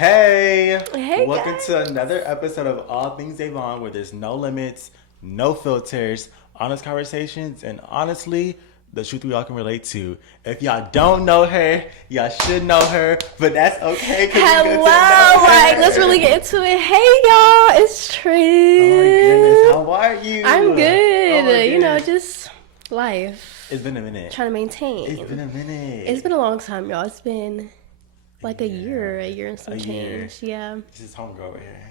Hey! Hey Welcome guys. to another episode of All Things Avon, where there's no limits, no filters, honest conversations, and honestly, the truth we all can relate to. If y'all don't know her, y'all should know her, but that's okay because we good to know Hello. Let's really her. get into it. Hey y'all, it's Oh my goodness, Trin. how are you? I'm Oh my good. goodness. Just life. It's been a minute. Trying to It's been maintain. a It's minute. been a long time, y'all. It's been like Yeah, a year and some a year. change. Yeah. This is homegirl right here.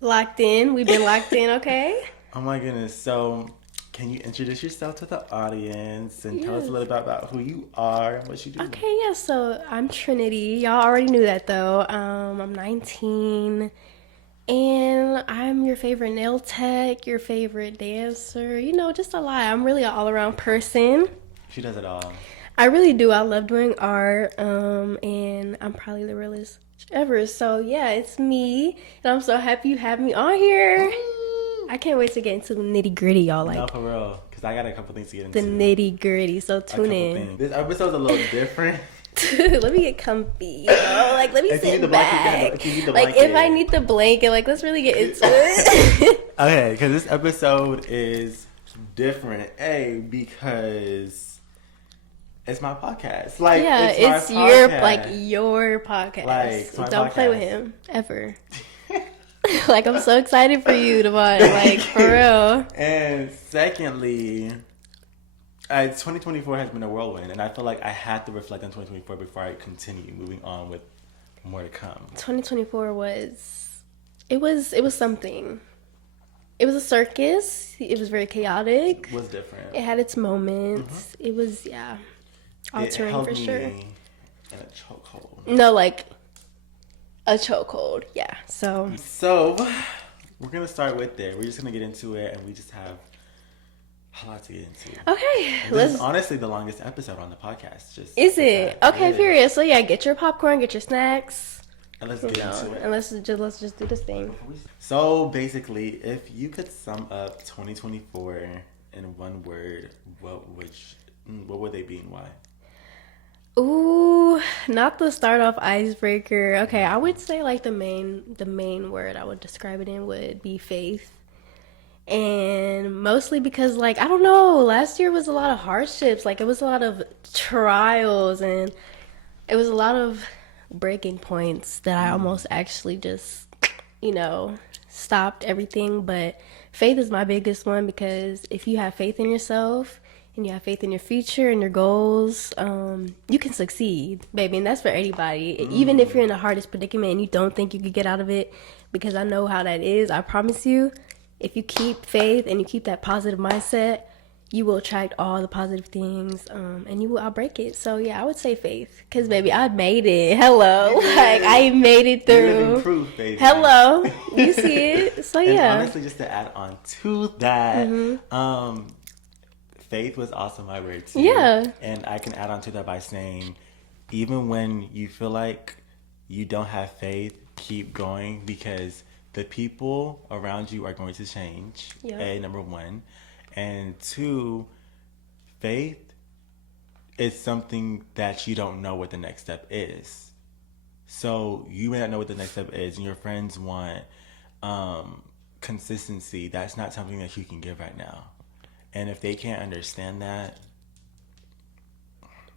Locked in. We've been locked in, okay? Oh my goodness. So, can you introduce yourself to the audience and tell us a Yes. little bit about who you are and what you do? Okay, yeah, so I'm Trinity. Y'all already knew that though. I'm 19. And I'm your favorite nail tech, your favorite dancer, just a lot. I'm really an all around person. She does it all. I really do. I love doing art, and I'm probably the realest ever. So, yeah, it's me. And I'm so happy you have me on here. Ooh. I can't wait to get into the nitty gritty, y'all. No, Like for real. Because I got a couple things to get the into. nitty gritty. So, A tune couple in. things. This episode's a little different. Let me get comfy. Like, let me If you need the sit blanket, back. if you need the Like, if I blanket. need the blanket, like, let's really get into it. Okay, because this episode is different. Because it's my podcast. Like, Yeah, it's it's my your podcast. your podcast. Like, it's my Don't play with podcast. him ever. Like, I'm so excited for you, Devon. Like, for real. And secondly, 2024 has been a whirlwind, and I feel like I had to reflect on 2024 before I continue moving on with more to come. 2024 was something. It was a circus. It was very chaotic. It was different. It had its moments. It was It altering held for me sure. in a chokehold. No, like a chokehold. Yeah. So So we're gonna start with there. We're just gonna get into it, and we just have a lot to get into. okay, This is honestly the longest episode on the podcast. Just Is it? that. Okay, It is. period. So yeah, get your popcorn, get your snacks. And let's You get know, into it. and let's just do this thing. So basically, if you could sum up 2024 in one word, what would they be and why? Ooh, not the start off icebreaker. Okay, I would say like the main word I would describe it in would be faith. And mostly because like I don't know, last year was a lot of hardships. Like it was a lot of trials and it was a lot of breaking points that I almost actually just, you know, stopped everything. But faith is my biggest one because if you have faith in yourself and you have faith in your future and your goals, you can succeed, baby. And that's for anybody. Even if you're in the hardest predicament and you don't think you could get out of it, because I know how that is, I promise you, if you keep faith and you keep that positive mindset, you will attract all the positive things, and you will outbreak it. So yeah, I would say faith, cause baby, I made it. Hello, like I made it Living through. proof, baby. Hello, you see it. So And yeah, honestly, just to add on to that, faith was also my word too. Yeah. And I can add on to that by saying, even when you feel like you don't have faith, keep going because the people around you are going to change. Yeah. Number one. And two, faith is something that you don't know what the next step is. So you may not know what the next step is, and your friends want consistency. That's not something that you can give right now. And if they can't understand that,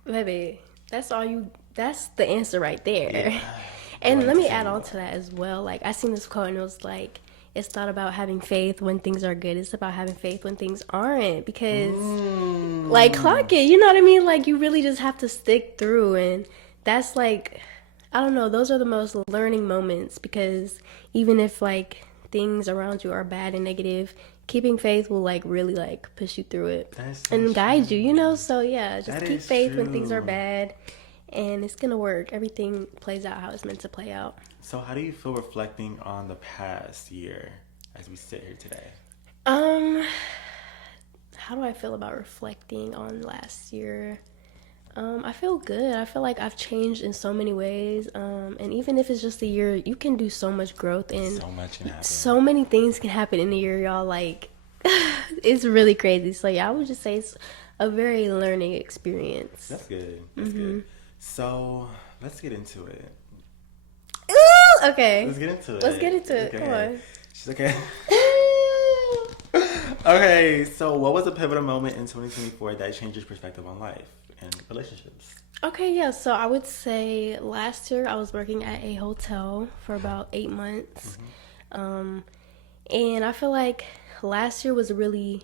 baby, that's the answer right there. yeah, And I let want me to add see on more. to that as well. Like I seen this quote and it was like, it's not about having faith when things are good. It's about having faith when things aren't. Because like clock it, you know what I mean? Like you really just have to stick through, and that's like, I don't know, those are the most learning moments because even if like things around you are bad and negative, keeping faith will like really like push you through it That is so and guide true. you, you know? So yeah, just That keep is faith when things are true. bad and it's gonna work. Everything plays out how it's meant to play out. So how do you feel reflecting on the past year as we sit here today? Um, how do I feel about reflecting on last year? I feel good. I feel like I've changed in so many ways. And even if it's just a year, you can do so much growth and So much can happen. so many things can happen in a year, y'all. Like, it's really crazy. So yeah, I would just say it's a very learning experience. That's good. That's good. So let's get into it. Okay. Let's get into it. Let's get into it. Okay. Come on. She's okay. Okay, so what was a pivotal moment in 2024 that changed your perspective on life and relationships? Okay, yeah. So I would say last year I was working at a hotel for about 8 months. Um, and I feel like last year was really,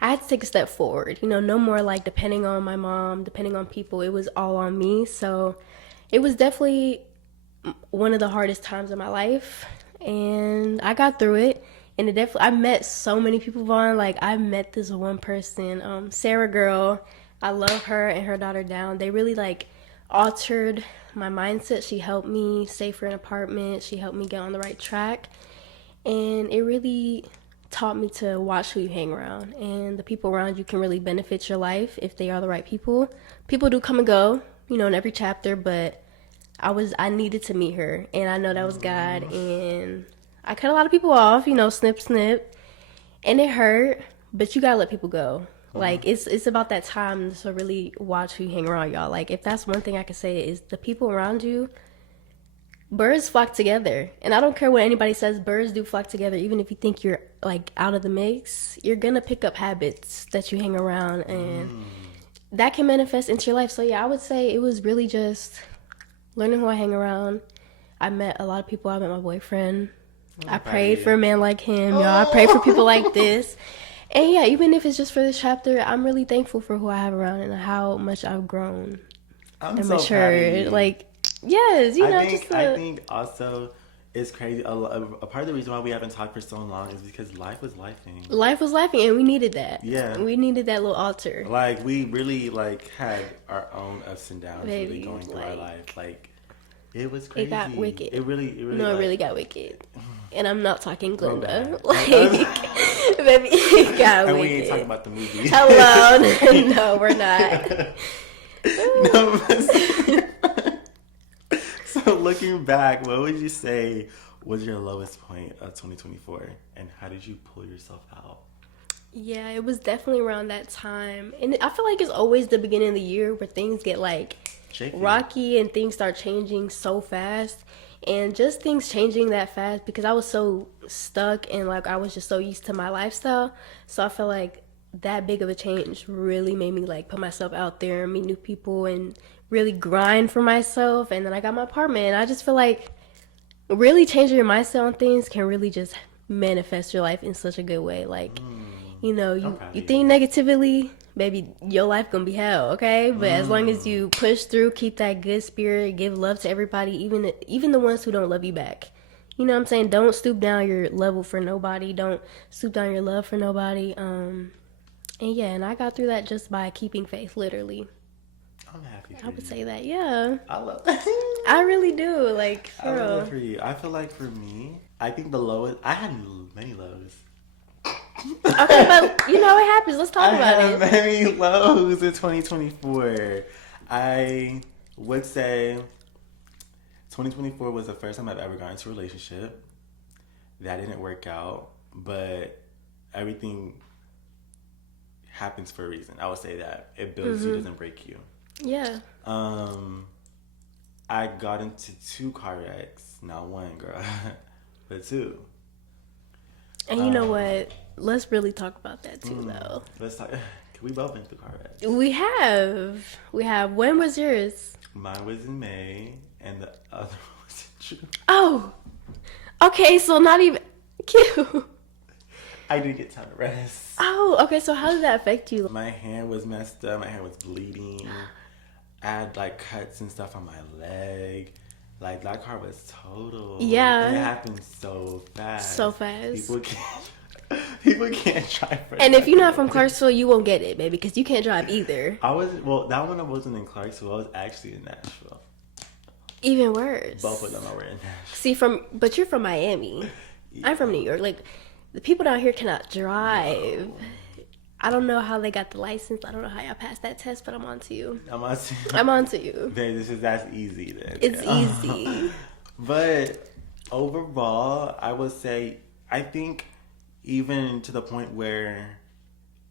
I had to take a step forward. You know, no more like depending on my mom, depending on people. It was all on me. So it was definitely one of the hardest times of my life. And I got through it. And it definitely, I met so many people, Vaughn. Like, I met this one person, Sarah Girl. I love her and her daughter Down. They really like altered my mindset. She helped me save for an apartment. She helped me get on the right track. And it really taught me to watch who you hang around. And the people around you can really benefit your life if they are the right people. People do come and go, you know, in every chapter, but I needed to meet her. And I know that was God. And I cut a lot of people off, you know, snip, snip. And it hurt, but you gotta let people go. Like, it's about that time to really watch who you hang around, y'all. Like, if that's one thing I can say is the people around you, birds flock together. And I don't care what anybody says, birds do flock together. Even if you think you're, like, out of the mix, you're gonna pick up habits that you hang around. And that can manifest into your life. So, yeah, I would say it was really just learning who I hang around. I met a lot of people. I met my boyfriend. I prayed for a man like him, y'all. I prayed for people like this. And yeah, even if it's just for this chapter, I'm really thankful for who I have around and how much I've grown I'm and so proud of you. matured. Like, yes, you know, I think also it's crazy. A part of the reason why we haven't talked for so long is because life was lifing. life was life, and we needed that. Yeah. We needed that little altar. Like we really like had our own ups and downs really Baby, going through our like, life. Like it was crazy. It got wicked. It really No, it like, really got wicked. And I'm not talking Glenda. bad. Like, baby, it got and wicked. we ain't talking about the movie. Hello. No, we're not. No, but so looking back, what would you say was your lowest point of 2024, and how did you pull yourself out? Yeah, it was definitely around that time. And I feel like it's always the beginning of the year where things get like Shaky. rocky and things start changing so fast. And just things changing that fast because I was so stuck and like I was just so used to my lifestyle. So I feel like that big of a change really made me like put myself out there and meet new people and really grind for myself. And then I got my apartment. And I just feel like really changing your mindset on things can really just manifest your life in such a good way. Like, you know, you think negatively, baby, your life gonna be hell, okay? But as long as you push through, keep that good spirit, give love to everybody, even the ones who don't love you back. You know what I'm saying? Don't stoop down your level for nobody. Don't stoop down your love for nobody. And yeah, and I got through that just by keeping faith, literally. I'm happy for I would you. say that, yeah. I love I really do, like, for I love real. that for you. I feel like for me, I think the lowest, I had many lows. Okay, but you know what happens. Let's talk about I it. had many lows in 2024. I would say 2024 was the first time I've ever gotten into a relationship. That didn't work out, but everything happens for a reason. I would say that it builds you, doesn't break you. Yeah. I got into 2 car wrecks, not one, girl, but 2. And you know what? Let's really talk about that too, though. Let's talk. We both been through car wrecks. We have. When was yours? Mine was in May, and the other one was in June. Oh. Okay, so not even cute. I did get time to rest. Oh, okay. So how did that affect you? My hand was messed up. My hand was bleeding. I had like cuts and stuff on my leg. Like that car was total. Yeah. And it happened so fast. So fast. People can't drive. And if you're not from Clarksville, you won't get it, baby, because you can't drive either. That one I wasn't in Clarksville. I was actually in Nashville. Even worse. Both of them were in Nashville. See, but you're from Miami. Yeah. I'm from New York. Like, the people down here cannot drive. No. I don't know how they got the license. I don't know how y'all passed that test, but I'm on to you. I'm on to you. That's easy then. It's easy. But overall, I would say, I think even to the point where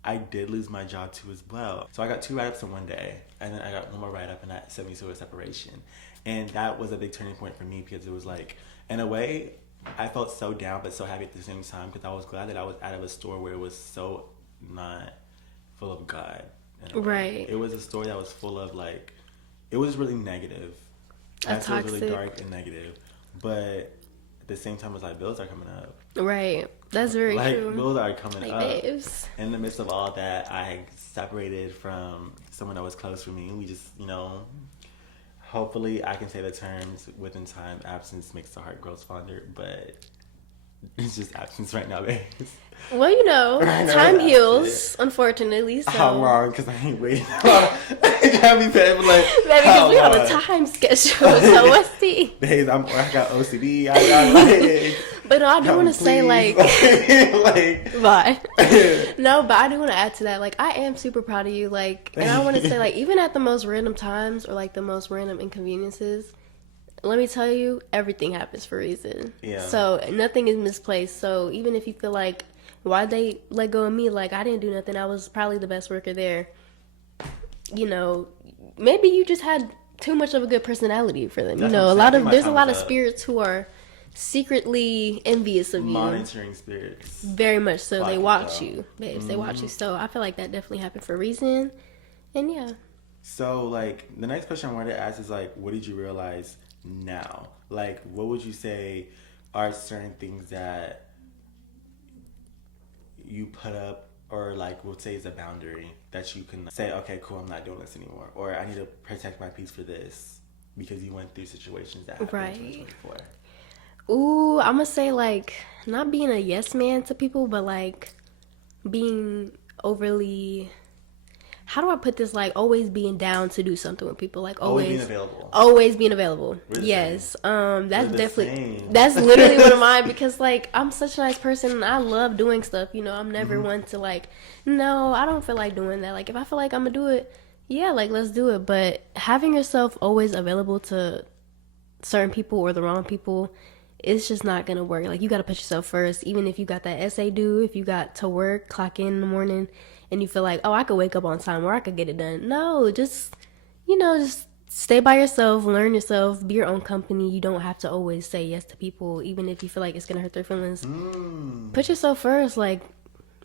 I did lose my job too as well. So I got 2 write-ups in one day, and then I got one more write-up, and that sent me to a separation. And that was a big turning point for me because it was like, in a way, I felt so down but so happy at the same time because I was glad that I was out of a store where it was so not full of God. In a way. Right. It was a store that was full of like, it was really negative. A That store was really toxic. dark and negative. But at the same time, it's like bills are coming up. Right. That's very Like true. bills are coming Like, up. babes. In the midst of all that, I separated from someone that was close for me. We just, hopefully I can say the terms within time. Absence makes the heart grows fonder, but it's just absence right now, babe. Well, Right now, time that's heals, unfortunately. So. I'm wrong because I ain't waiting. It can't be paid for like. Baby, because we on a long? time schedule, so what's the... Babe, I got OCD. I got like. But no, I do want to say, like... like. Bye. No, but I do want to add to that. Like, I am super proud of you. Like, and I want to say, like, even at the most random times or, like, the most random inconveniences, let me tell you, everything happens for a reason. Yeah. So, nothing is misplaced. So, even if you feel like, why they let go of me? Like, I didn't do nothing. I was probably the best worker there. Maybe you just had too much of a good personality for them. That's what I'm saying. There's a lot of Time is up. spirits who are secretly envious of you. Monitoring spirits. Very much so. They Like, watch you, babes. They watch you. Mm-hmm. So I feel like that definitely happened for a reason. And yeah. So, like, the next question I wanted to ask is, like, what did you realize now? Like, what would you say are certain things that you put up or, like, we'll say is a boundary that you can say, okay, cool, I'm not doing this anymore. Or I need to protect my peace for this because you went through situations that happened Right. in 2024. Ooh, I'm gonna say like not being a yes man to people, but like being overly. How do I put this? Like always being down to do something with people. Like Always always being available. Always being available. We're the Yes. We're That's the definitely same. that's literally one of mine because like I'm such a nice person and I love doing stuff. I'm never Mm-hmm. one to like, no, I don't feel like doing that. Like if I feel like I'm gonna do it, yeah, like let's do it. But having yourself always available to certain people or the wrong people, it's just not gonna work. Like you gotta put yourself first, even if you got that essay due, if you got to work, clock in the morning, and you feel like, oh, I could wake up on time or I could get it done. No, just stay by yourself, learn yourself, be your own company. You don't have to always say yes to people, even if you feel like it's gonna hurt their feelings. Put yourself first. Like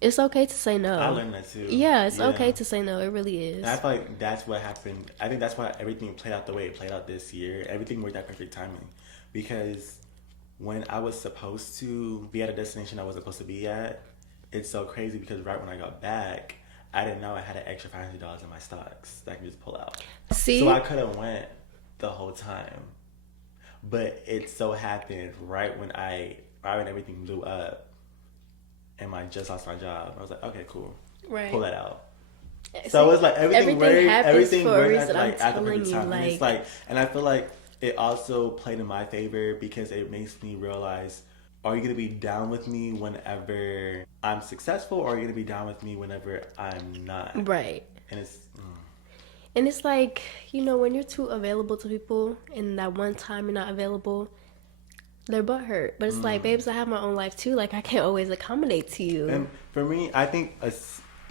it's okay to say no. I learned that too. Yeah, it's okay to say no. It really is. And I feel like that's what happened. I think that's why everything played out the way it played out this year. Everything worked out perfect timing. Because when I was supposed to be at a destination I was supposed to be at, it's so crazy because right when I got back, I didn't know I had an extra $500 in my stocks that I could just pull out. See? So I could have went the whole time. But it so happened right when everything blew up and I just lost my job. I was like, okay, cool. Right. Pull that out. So it's like everything happens worked for a at, reason. like, I'm at the telling perfect you, time. And it's like like, and I feel like it also played in my favor because it makes me realize, are you gonna be down with me whenever I'm successful, or are you gonna be down with me whenever I'm not? right. And it's And it's like, when you're too available to people and that one time you're not available, their butt hurt. But it's like, babes, I have my own life too. Like, I can't always accommodate to you. And for me, I think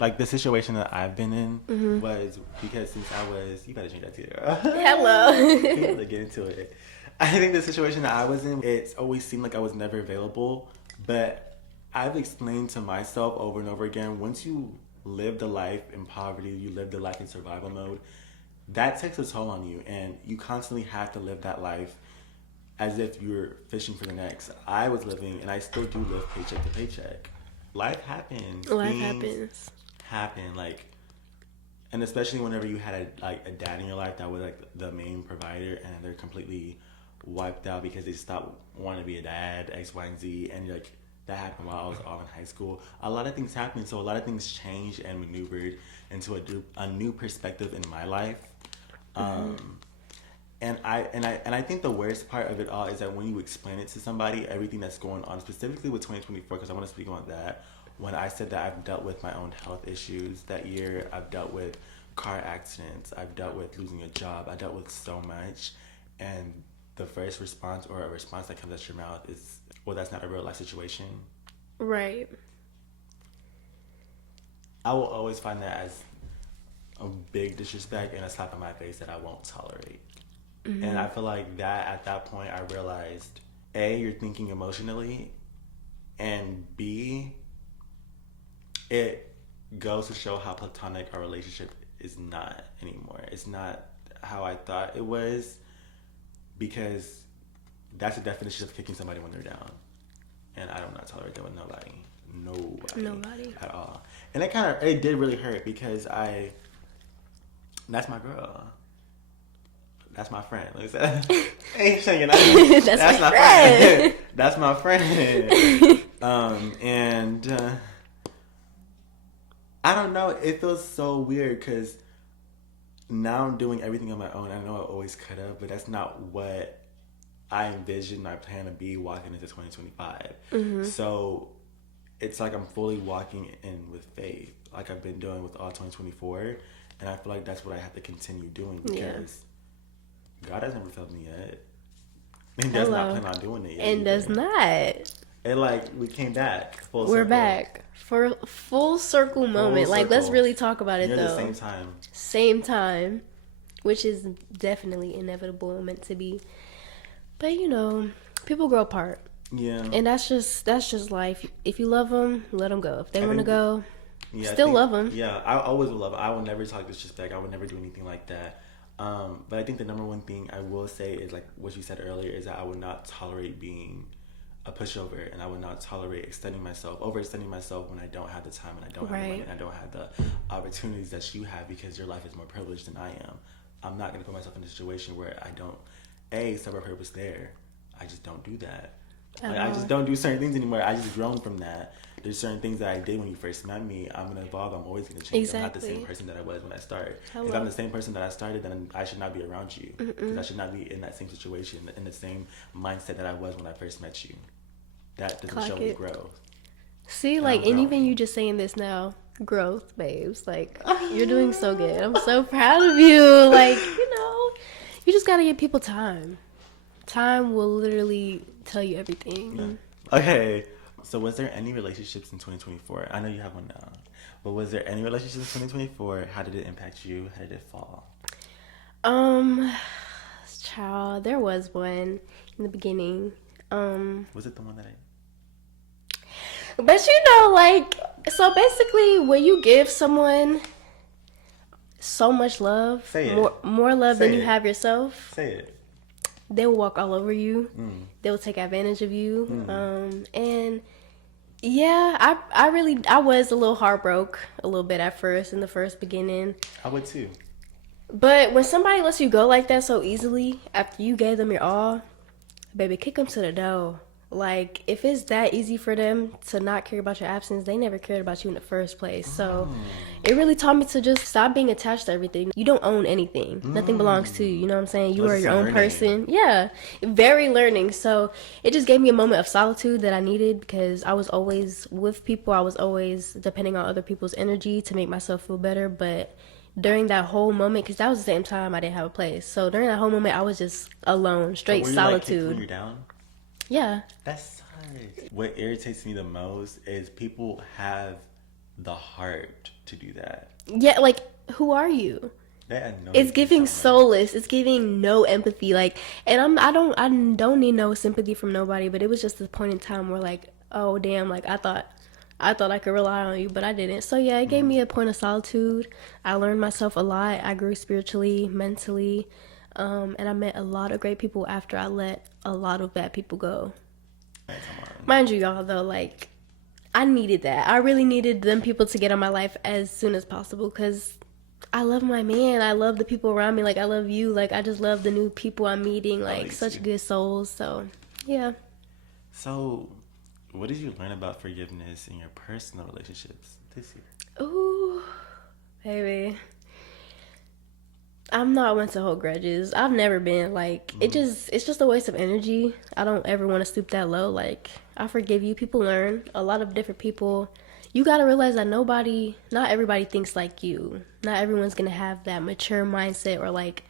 like the situation that I've been in Mm-hmm. was because since I was, you better change that to girl. Hello. People to get into it. I think the situation that I was in, it's always seemed like I was never available. But I've explained to myself over and over again, once you live the life in poverty, you live the life in survival mode, that takes a toll on you. And you constantly have to live that life as if you're fishing for the next. I was living, and I still do live paycheck to paycheck. Life happens. Life Things happens. happen, like, and especially whenever you had a dad in your life that was like the main provider, and they're completely wiped out because they stopped wanting to be a dad, X, Y, and Z, and like that happened while I was all in high school. A lot of things happened, so a lot of things changed and maneuvered into a new perspective in my life. And I think the worst part of it all is that when you explain it to somebody, everything that's going on, specifically with 2024, because I want to speak on that. When I said that I've dealt with my own health issues that year, I've dealt with car accidents, I've dealt with losing a job, I dealt with so much, and the first response or a response that comes out your mouth is, well, that's not a real life situation. Right. I will always find that as a big disrespect and a slap in my face that I won't tolerate. And I feel like that at that point I realized A, you're thinking emotionally, and B, it goes to show how platonic our relationship is not anymore. It's not how I thought it was, because that's the definition of kicking somebody when they're down. And I do not tolerate that with nobody. Nobody. At all. And it did really hurt because that's my girl. That's my friend. Like I said, I ain't saying that's my friend. That's my friend. I don't know. It feels so weird because now I'm doing everything on my own. I know I always could have, but that's not what I envisioned. I plan to be walking into 2025. So it's like I'm fully walking in with faith, like I've been doing with all 2024, and I feel like that's what I have to continue doing because God has never failed me yet, and does not plan on doing it yet. And does not. And like we came back full We're circle. back for full circle moment. Like let's really talk about it though. At the same time, which is definitely inevitable and meant to be. But you know, people grow apart. Yeah. And that's just life. If you love them, let them go. If they want to go, still love them. Yeah, I always will love them. I will never talk disrespect. I would never do anything like that. But I think the number one thing I will say is like what you said earlier is that I would not tolerate being a pushover, and I would not tolerate overextending myself when I don't have the time and I don't have the money and I don't have the opportunities that you have because your life is more privileged than I am. I'm not going to put myself in a situation where I don't serve a purpose there. I just don't do that. Like, I just don't do certain things anymore. I just grown from that. There's certain things that I did when you first met me. I'm going to evolve. I'm always going to change. Exactly. I'm not the same person that I was when I started. If I'm the same person that I started, then I should not be around you. Because I should not be in that same situation, in the same mindset that I was when I first met you. That doesn't show me growth. See, like, and even you just saying this now, growth, babes. Like, you're doing so good. I'm so proud of you. Like, you know, you just got to give people time. Time will literally tell you everything. Yeah. Okay. So was there any relationships in 2024? I know you have one now. But was there any relationships in 2024? How did it impact you? How did it fall? Child, there was one in the beginning. Was it the one that But you know, like, so basically when you give someone so much love, more love than you have yourself. Say it. They will walk all over you. They will take advantage of you. And yeah, I was a little heartbroken a little bit at first in the first beginning. I would too. But when somebody lets you go like that so easily after you gave them your all, baby, kick them to the door. Like, if it's that easy for them to not care about your absence, they never cared about you in the first place. So it really taught me to just stop being attached to everything. You don't own anything. Nothing belongs to you. You know what I'm saying? You are your own person. Yeah. Very learning. So it just gave me a moment of solitude that I needed because I was always with people. I was always depending on other people's energy to make myself feel better. But during that whole moment, because that was the same time I didn't have a place. So during that whole moment, I was just alone, straight solitude. Like, when you're down? Yeah. That sucks. What irritates me the most is people have the heart to do that. Yeah, like, who are you? It's giving soulless. It's giving no empathy. Like, and I don't need no sympathy from nobody. But it was just a point in time where, like, oh damn, like I thought I could rely on you, but I didn't. So yeah, it gave me a point of solitude. I learned myself a lot. I grew spiritually, mentally. And I met a lot of great people after I let a lot of bad people go. Mind you, y'all, though, like, I needed that. I really needed them people to get on my life as soon as possible because I love my man. I love the people around me. Like, I love you. Like, I just love the new people I'm meeting. Like, such good souls. So, yeah. So, what did you learn about forgiveness in your personal relationships this year? Ooh, baby. I'm not one to hold grudges. I've never been. Like, it's just a waste of energy. I don't ever want to stoop that low. Like, I forgive you. People learn. A lot of different people. You got to realize that not everybody thinks like you. Not everyone's going to have that mature mindset or, like,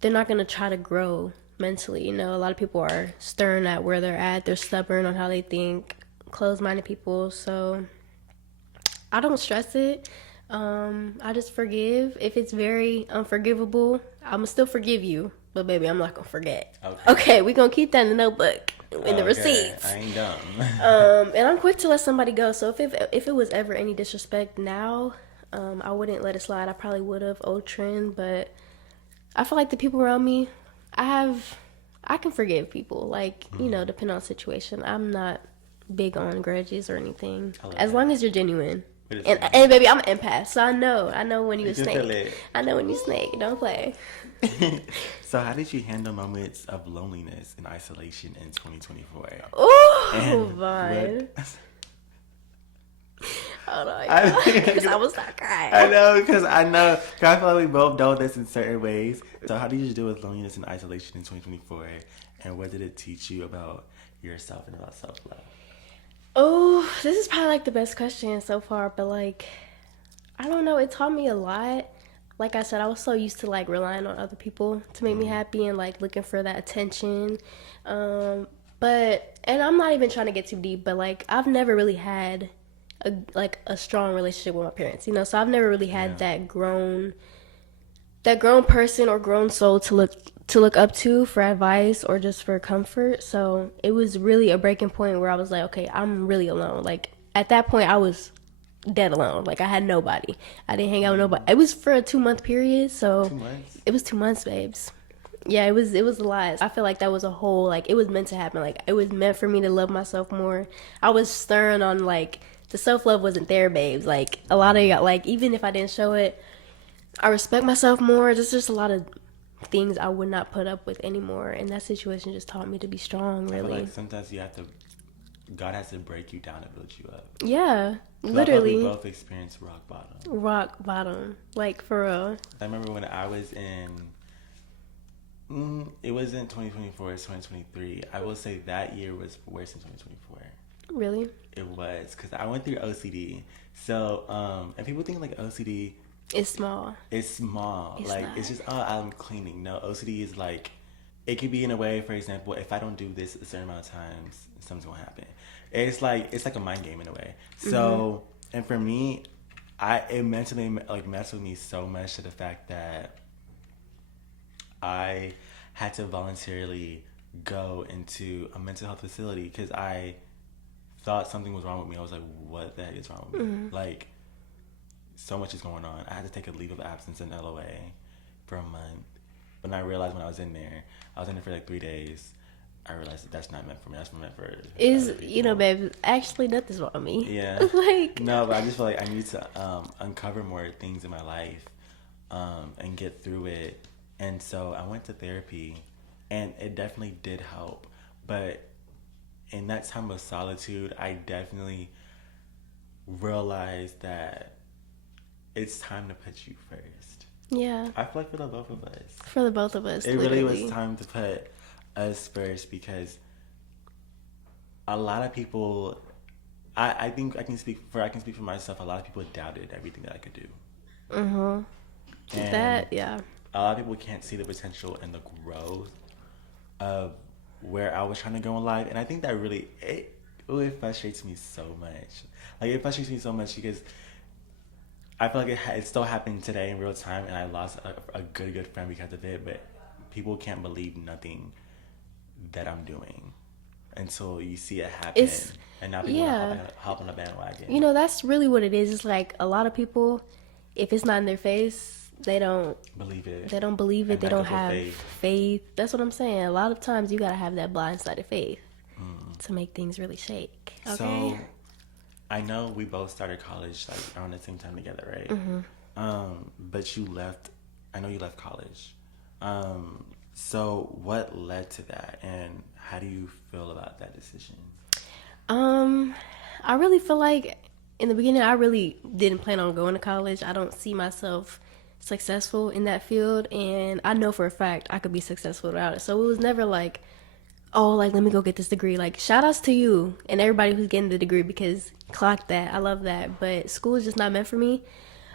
they're not going to try to grow mentally. You know, a lot of people are stern at where they're at. They're stubborn on how they think. Closed-minded people. So, I don't stress it. I just forgive. If it's very unforgivable, I'm gonna still forgive you. but baby, I'm not gonna forget. Okay. Okay, we gonna keep that in the notebook, in the Okay, receipts. I ain't dumb. And I'm quick to let somebody go. So if it was ever any disrespect now, I wouldn't let it slide. I probably would have, old trend, but I feel like the people around me, I can forgive people. Like, depending on the situation. I'm not big on grudges or anything. I love As that. long as you're genuine. It is And nice. baby, I'm an empath, so I know when you a You can feel snake. it. I know when you snake. Don't play. So how did you handle moments of loneliness and isolation in 2024? Oh, And Vaughn. what- Hold on, I- because I will start crying. I know, because I know. 'Cause I feel like we both know this in certain ways. So how did you deal with loneliness and isolation in 2024? And what did it teach you about yourself and about self-love? Oh, this is probably like the best question so far, but like, I don't know. It taught me a lot. Like I said, I was so used to like relying on other people to make me happy and like looking for that attention. And I'm not even trying to get too deep, but like I've never really had a strong relationship with my parents, so I've never really had that grown person or grown soul to look up to for advice or just for comfort. So it was really a breaking point where I was like, okay, I'm really alone. Like at that point I was dead alone. Like I had nobody. I didn't hang out with nobody. It was for a 2-month period, so 2 months? it was 2 months, babes. Yeah, it was a lot. I feel like that was a whole, like, it was meant to happen. Like it was meant for me to love myself more. I was stern on like the self-love wasn't there, babes. Like a lot of y'all, like, even if I didn't show it, I respect myself more. There's just a lot of things I would not put up with anymore, and that situation just taught me to be strong, I feel really. like sometimes God has to break you down to build you up. Yeah, So I feel like literally. we both experienced rock bottom. Rock bottom, like, for real. I remember when I was it wasn't 2024, it's 2023. I will say that year was worse than 2024. Really? It was, because I went through OCD. So, and people think like OCD It's small. is small. It's like, not. it's just, oh, I'm cleaning. No, OCD is like, it could be in a way, for example, if I don't do this a certain amount of times, something's going to happen. It's like a mind game in a way. So, and for me, it mentally like messed with me so much to the fact that I had to voluntarily go into a mental health facility because I thought something was wrong with me. I was like, what the heck is wrong with me? Like, so much is going on. I had to take a leave of absence in LOA for a month. When I realized when I was in there for like 3 days. I realized that's not meant for me. That's meant for other people. Babe, actually nothing's wrong with me. Yeah. Like, No, but I just feel like I need to uncover more things in my life and get through it. And so I went to therapy, and it definitely did help. But in that time of solitude, I definitely realized that it's time to put you first. yeah, I feel like for the both of us. for the both of us, It literally. really was time to put us first because a lot of people, I think I can speak for myself. A lot of people doubted everything that I could do. And Yeah. a lot of people can't see the potential and the growth of where I was trying to go in life. And I think that really, it frustrates me so much. Like, it frustrates me so much because I feel like it's still happening today in real time, and I lost a good friend because of it. But people can't believe nothing that I'm doing until you see it happen. And now people want to hop on the bandwagon. That's really what it is. It's like a lot of people, if it's not in their face, they don't Believe it. They don't believe it. And They back don't up with have faith. That's what I'm saying. A lot of times you gotta have that blindsided faith to make things really shake. Okay. So, I know we both started college like around the same time together, right? But you left. I know you left college. So what led to that, and how do you feel about that decision? I really feel like in the beginning I really didn't plan on going to college. I don't see myself successful in that field, and I know for a fact I could be successful without it. So it was never like, oh, like, let me go get this degree. Like, shout outs to you and everybody who's getting the degree, because clock that. I love that. But school is just not meant for me.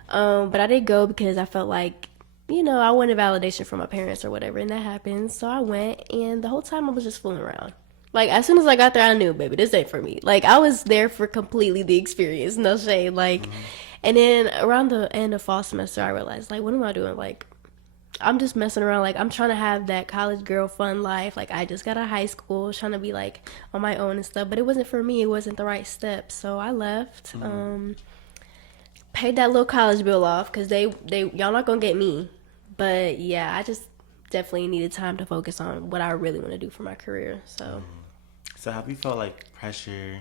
But I did go because I felt like, I wanted validation from my parents or whatever, and that happened. So I went, and the whole time I was just fooling around. Like, as soon as I got there, I knew, baby, this ain't for me. Like, I was there for completely the experience, no shade. Like, and then around the end of fall semester, I realized, like, what am I doing? Like, I'm just messing around. Like, I'm trying to have that college girl fun life. Like, I just got out of high school, trying to be like on my own and stuff. But it wasn't for me. It wasn't the right step. So I left. Paid that little college bill off because y'all not gonna get me. But yeah, I just definitely needed time to focus on what I really want to do for my career. So. So have you felt like pressure?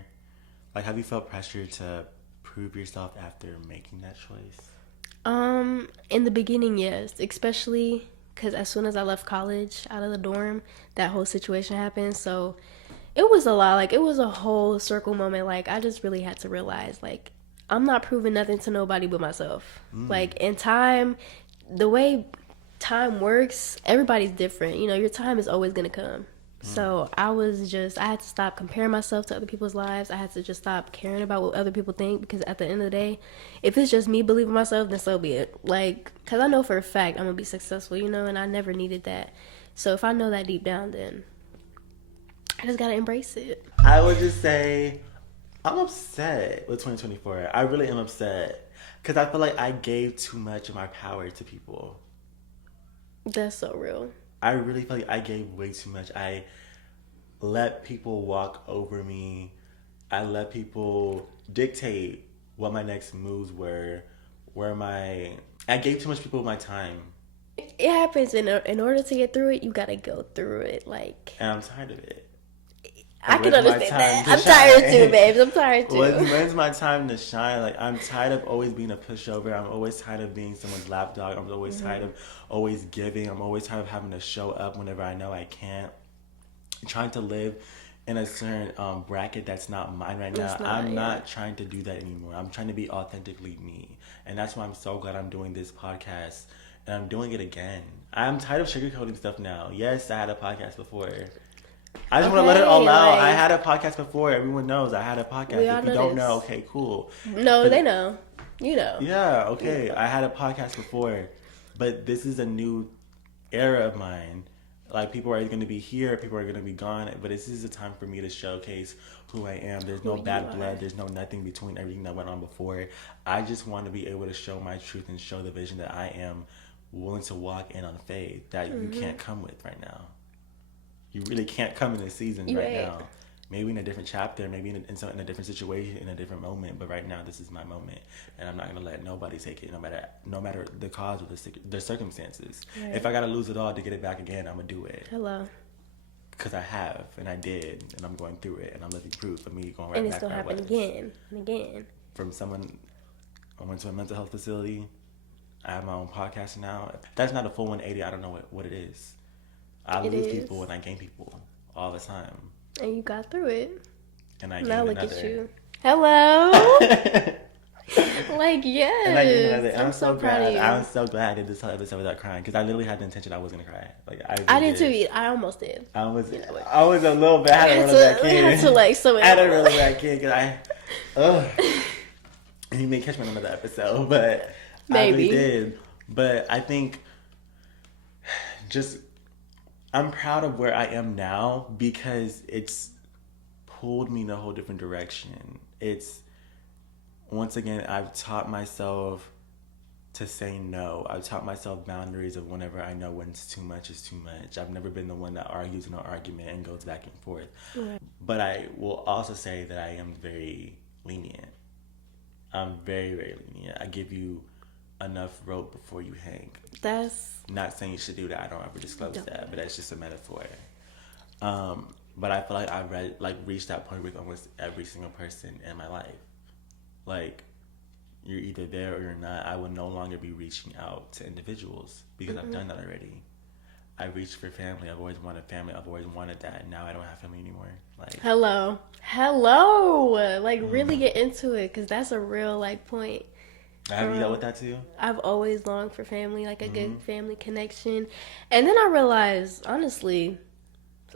Like, have you felt pressure to prove yourself after making that choice? In the beginning, yes, especially because as soon as I left college out of the dorm, that whole situation happened. So it was a lot. Like, it was a whole circle moment. Like, I just really had to realize, like, I'm not proving nothing to nobody but myself. Like, in time, the way time works, everybody's different. You know, your time is always going to come. So I had to stop comparing myself to other people's lives. I had to just stop caring about what other people think, because at the end of the day, if it's just me believing myself, then so be it. Like, because I know for a fact I'm going to be successful, you know, and I never needed that. So if I know that deep down, then I just got to embrace it. I would just say I'm upset with 2024. I really am upset because I feel like I gave too much of my power to people. That's so real. I really feel like I gave way too much. I let people walk over me. I let people dictate what my next moves were. I gave too much people my time. It happens. In order to get through it, you got to go through it. Like, And I'm tired of it. I can When's my understand time that. to I'm shine? tired too, babes. I'm tired too. When's my time to shine? Like, I'm tired of always being a pushover. I'm always tired of being someone's lapdog. I'm always tired of always giving. I'm always tired of having to show up whenever I know I can't. Trying to live in a certain bracket that's not mine right now. I'm not trying to do that anymore. I'm trying to be authentically me. And that's why I'm so glad I'm doing this podcast. And I'm doing it again. I'm tired of sugarcoating stuff now. Yes, I had a podcast before. I just want to let it all out. I had a podcast before. Everyone knows I had a podcast. If you don't know, okay, cool. No, but they know. You know. Yeah, okay. I had a podcast before. But this is a new era of mine. Like, people are going to be here, people are going to be gone. But this is a time for me to showcase who I am. There's no bad blood. There's no nothing between everything that went on before. I just want to be able to show my truth and show the vision that I am willing to walk in on faith that you can't come with right now. You really can't come in this season now. Maybe in a different chapter, maybe in a different situation, in a different moment. But right now, this is my moment, and I'm not gonna let nobody take it, no matter the cause or the circumstances. Right. If I gotta lose it all to get it back again, I'm gonna do it. Hello. Because I have, and I did, and I'm going through it, and I'm living proof of me going right back. And it's gonna happen again and again. From someone, I went to a mental health facility. I have my own podcast now. That's not a full 180. I don't know what it is. I lose people and I gain people all the time. And you got through it. And I gained now another. Look at you. Hello. Like, yes. And I gained another. I'm so proud of you. I'm so glad I did this whole episode without crying, because I literally had the intention I was gonna cry. Like, I did too. I almost did. I was a little bit. I had a really bad kid. I had to like so. I had a really bad kid because and you may catch me on another episode, but maybe I really did. But I think I'm proud of where I am now, because it's pulled me in a whole different direction. Once again, I've taught myself to say no. I've taught myself boundaries of whenever I know when it's too much is too much. I've never been the one that argues in an argument and goes back and forth. Right. But I will also say that I am very lenient. I'm very, very lenient. I give you enough rope before you hang. That's not saying you should do that. I don't ever disclose that, but that's just a metaphor. But I feel like I've reached that point with almost every single person in my life. Like, you're either there or you're not. I will no longer be reaching out to individuals because I've done that already. I reached for family. I've always wanted family. I've always wanted that. And now I don't have family anymore. Like, hello. Like, really get into it, because that's a real point. Have you dealt with that too? I've always longed for family, like a good family connection. And then I realized, honestly,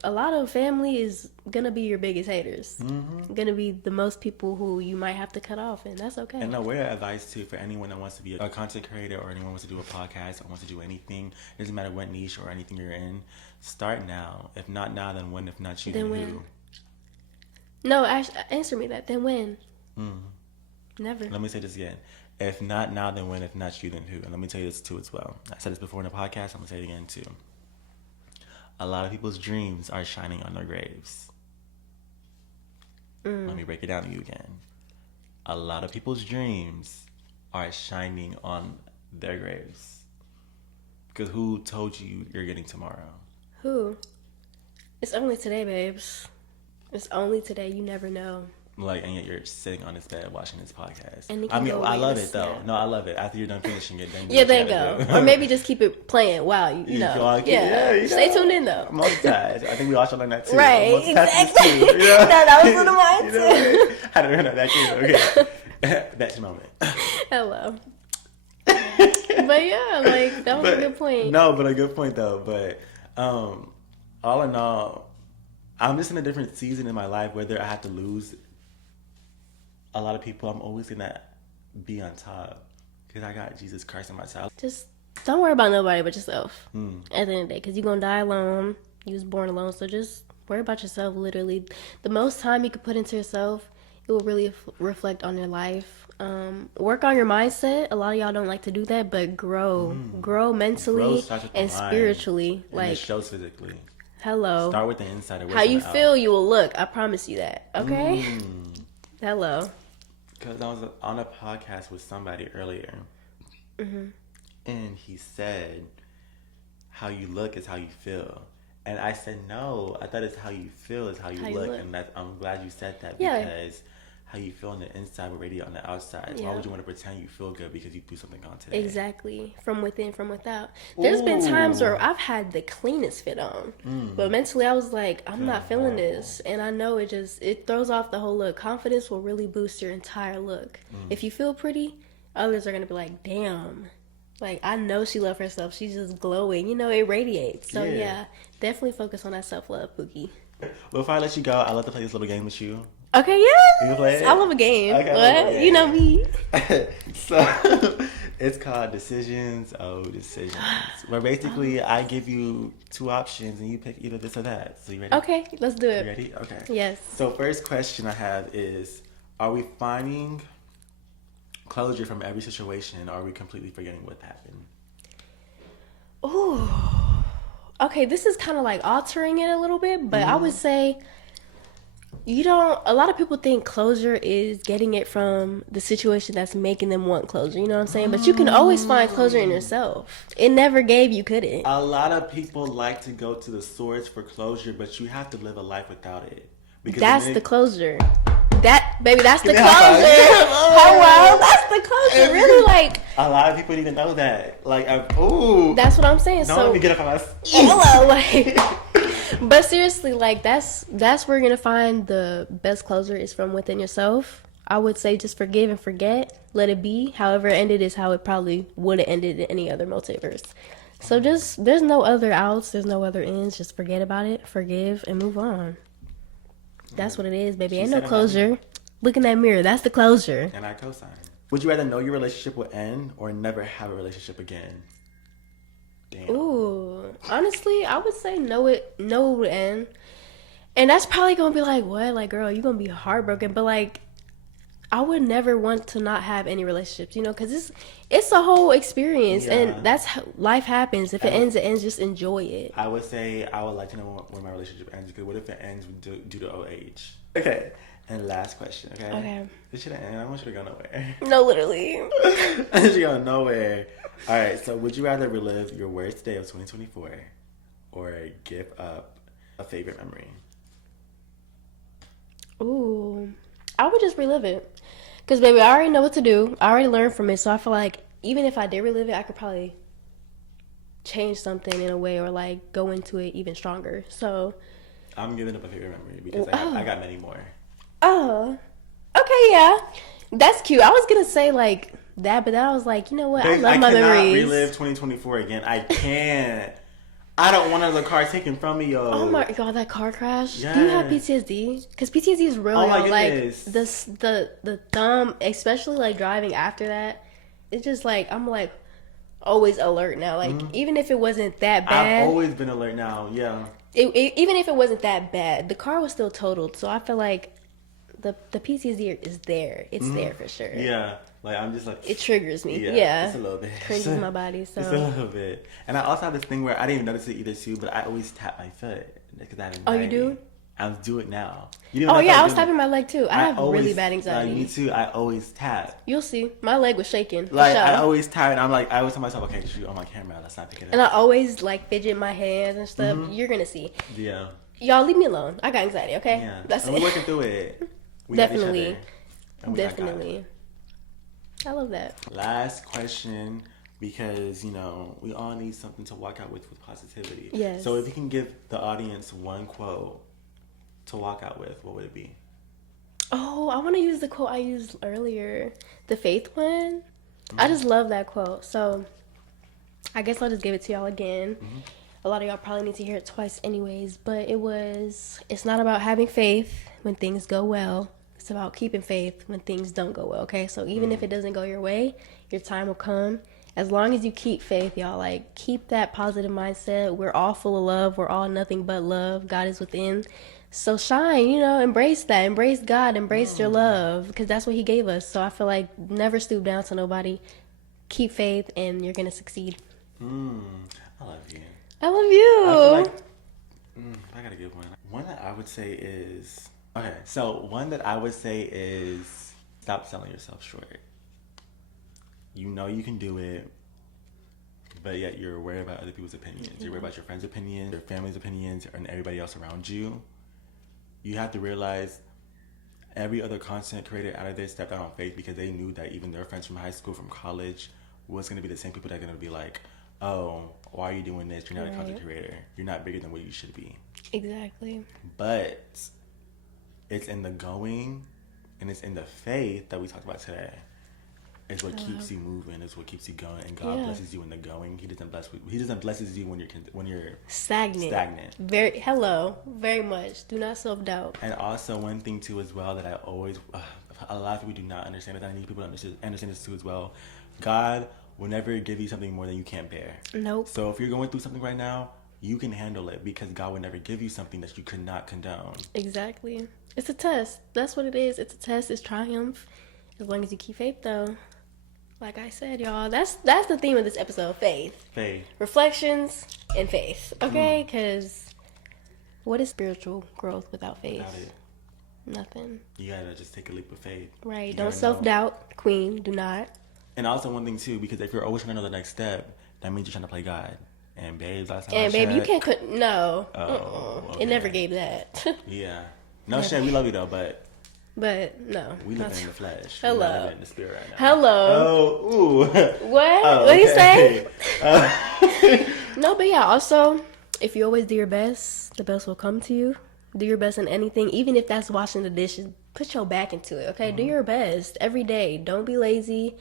a lot of family is going to be your biggest haters. Going to be the most people who you might have to cut off, and that's okay. And a word of advice too for anyone that wants to be a content creator, or anyone wants to do a podcast or wants to do anything, it doesn't matter what niche or anything you're in, start now. If not now, then when? If not you, then who? No, answer me that. Then when? Never. Let me say this again. If not now, then when? If not you, then who? And let me tell you this too as well. I said this before in the podcast. I'm gonna say it again too. A lot of people's dreams are shining on their graves. Let me break it down to you again. A lot of people's dreams are shining on their graves. Because who told you you're getting tomorrow? Who? It's only today, babes. It's only today. You never know. Like, and yet you're sitting on this bed watching this podcast. And I mean, go I love away it though. snap. No, I love it. After you're done finishing it, then Yeah, there you go. Or maybe just keep it playing. Wow, you know. You Stay know. tuned in though. Multitask. I think we all should learn that too. Right, Multitasking exactly. too, you know? No, that was one of mine You know what? I had to learn that too. Okay. That's the moment. Hello. But yeah, like that was a good point. No, but a good point though. But all in all, I'm just in a different season in my life. Whether I have to lose a lot of people, I'm always gonna be on top because I got Jesus Christ in my side. Just don't worry about nobody but yourself at the end of the day, because you're gonna die alone. You was born alone, so just worry about yourself. Literally, the most time you can put into yourself, it will really reflect on your life. Work on your mindset. A lot of y'all don't like to do that, but grow mentally and spiritually. And like it shows physically. Hello. Start with the inside. How you feel, you will look. I promise you that. Okay. Hello. Because I was on a podcast with somebody earlier, and he said, "How you look is how you feel." And I said, "No, I thought it's how you feel is how you look." And I'm glad you said that because how you feel on the inside will radiate on the outside. Why would you want to pretend you feel good because you put something on today? Exactly. From within, from without. There's been times where I've had the cleanest fit on, but mentally I was like, I'm not feeling this. And I know it throws off the whole look. Confidence will really boost your entire look. If you feel pretty, others are going to be like, damn. Like, I know she loves herself. She's just glowing. You know, it radiates. So, yeah definitely focus on that self-love, Pookie. Well, before I let you go, I'd love to play this little game with you. Okay, You can play yes. it? I love a game. Okay, What? You know me. So, it's called Decisions. Where basically I give you two options and you pick either this or that. So, you ready? Okay, let's do it. You ready? Okay. Yes. So, first question I have is, are we finding closure from every situation, or are we completely forgetting what happened? Ooh. Okay, this is kind of like altering it a little bit, but I would say a lot of people think closure is getting it from the situation that's making them want closure. You know what I'm saying? But you can always find closure in yourself. It never gave, you couldn't. A lot of people like to go to the source for closure, but you have to live a life without it. Because That's the closure. That's the closure. Hello, that's the closure. Really, like a lot of people need to know that. Like, ooh, that's what I'm saying. Don't so let me get up on us. hello, like, but seriously, like that's where you're gonna find the best closure is from within yourself. I would say just forgive and forget. Let it be. However it ended is how it probably would have ended in any other multiverse. So just there's no other outs. There's no other ends. Just forget about it. Forgive and move on. That's what it is, baby. Ain't no closure. Look in that mirror. That's the closure. And I co-sign. Would you rather know your relationship will end or never have a relationship again? Damn. Ooh. Honestly, I would say know it would end. And that's probably gonna be like, what? Like, girl, you gonna be heartbroken. But like, I would never want to not have any relationships, you know, because it's a whole experience, and that's how life happens. If it ends, it ends. Just enjoy it. I would say I would like to know when my relationship ends, because what if it ends due to old age? Okay, and last question, okay? Okay. This shouldn't end. I don't want you to go nowhere. No, literally. I want you to go nowhere. All right, so would you rather relive your worst day of 2024 or give up a favorite memory? Ooh. I would just relive it. Because, baby, I already know what to do. I already learned from it. So I feel like even if I did relive it, I could probably change something in a way or, like, go into it even stronger. So. I'm giving up a favorite memory because I got many more. Oh. Okay, yeah. That's cute. I was going to say, like, that, but then I was like, you know what? I love my memories. I cannot relive 2024 again. I can't. I don't want another car taken from me, yo. Oh my god, that car crash. Yes. Do you have PTSD? Because PTSD is real. Oh my goodness. goodness. Like the thumb, especially like driving after that. It's just like I'm like always alert now. Like even if it wasn't that bad, I've always been alert now. Yeah. Even if it wasn't that bad, the car was still totaled. So I feel like the PTSD is there. It's there for sure. Yeah. Like I'm just like It triggers me. Yeah. Just a little bit. Cringes my body. So just a little bit. And I also have this thing where I didn't even notice it either too, but I always tap my foot because I have anxiety. Oh, you do? I do it now. Oh yeah, I was tapping my leg too. I have really bad anxiety. Me too. I always tap. You'll see. My leg was shaking. Like I always tap, and I'm like, I always tell myself, okay, shoot on my camera, let's not pick it up. And I always like fidget my hands and stuff. You're gonna see. Yeah. Y'all leave me alone. I got anxiety. Okay. Yeah. That's and it. We're working through it. We Definitely. Definitely. I love that. Last question, because we all need something to walk out with positivity. Yes. So if you can give the audience one quote to walk out with, what would it be? Oh, I want to use the quote I used earlier, the faith one. I just love that quote. So I guess I'll just give it to y'all again. A lot of y'all probably need to hear it twice anyways, but it's not about having faith when things go well. It's about keeping faith when things don't go well, okay? So even if it doesn't go your way, your time will come. As long as you keep faith, y'all, like, keep that positive mindset. We're all full of love. We're all nothing but love. God is within. So shine, embrace that. Embrace God. Embrace your love, because that's what he gave us. So I feel like never stoop down to nobody. Keep faith, and you're going to succeed. I love you. I love you. I feel like I gotta give one. One that I would say is stop selling yourself short. You know you can do it, but yet you're worried about other people's opinions. You're worried about your friends' opinions, your family's opinions, and everybody else around you. You have to realize every other content creator out of there stepped out on faith because they knew that even their friends from high school, from college, was going to be the same people that are going to be like, oh, why are you doing this? You're not a content creator. You're not bigger than what you should be. Exactly. But it's in the going and it's in the faith that we talked about today. It's what keeps you moving. It's what keeps you going. And God blesses you in the going. He doesn't blesses you when you're stagnant. Very much. Do not self-doubt. And also one thing too as well that I always a lot of people do not understand, and I need people to understand this too as well. God will never give you something more than you can't bear. Nope. So if you're going through something right now, you can handle it because God will never give you something that you could not condone. Exactly. It's a test. That's what it is. It's a test. It's triumph. As long as you keep faith, though. Like I said, y'all, that's the theme of this episode, faith. Faith. Reflections and faith, okay? Because what is spiritual growth without faith? Without it. Nothing. You gotta just take a leap of faith. Right. Don't self-doubt, queen. Do not. And also one thing, too, because if you're always trying to know the next step, that means you're trying to play God. And babes, last time and babe, you can't, no. Okay. It never gave that. Yeah. No shit, we love you, though, but no. We live in the flesh. Hello. We're not living in the spirit right now. Hello. Oh, ooh. What? Oh, what do you okay. say? No, but yeah, also, if you always do your best, the best will come to you. Do your best in anything, even if that's washing the dishes. Put your back into it, okay? Do your best every day. Don't be lazy.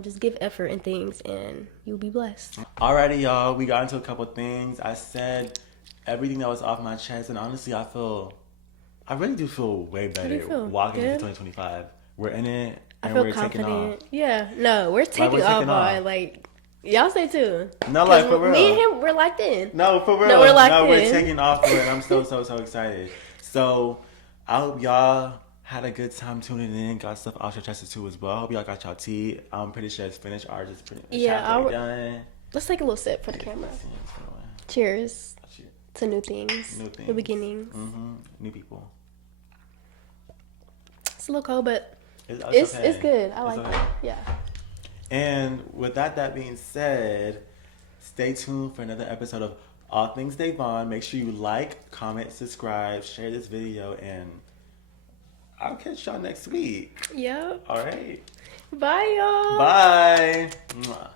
Just give effort in things, and you'll be blessed. Alrighty, y'all. We got into a couple things. I said everything that was off my chest, and honestly, I really do feel way better walking into 2025. We're in it, and we're confident. taking off. Yeah, no, we're taking off on, like, y'all say too. No, like, for real. Me and him, we're locked in. No, for real. No, we're locked in. We're taking off for it. I'm so excited. So, I hope y'all had a good time tuning in. Got stuff off your chest too as well. I hope y'all got y'all tea. I'm pretty sure it's finished. Ours is pretty done. Let's take a little sip for the camera. Cheers to new things. New beginnings. New people. It's a little cold, but it's good. I like it. Yeah. And with that being said, stay tuned for another episode of All Things Davon. Make sure you like, comment, subscribe, share this video, and I'll catch y'all next week. Yep. All right. Bye, y'all. Bye. Mwah.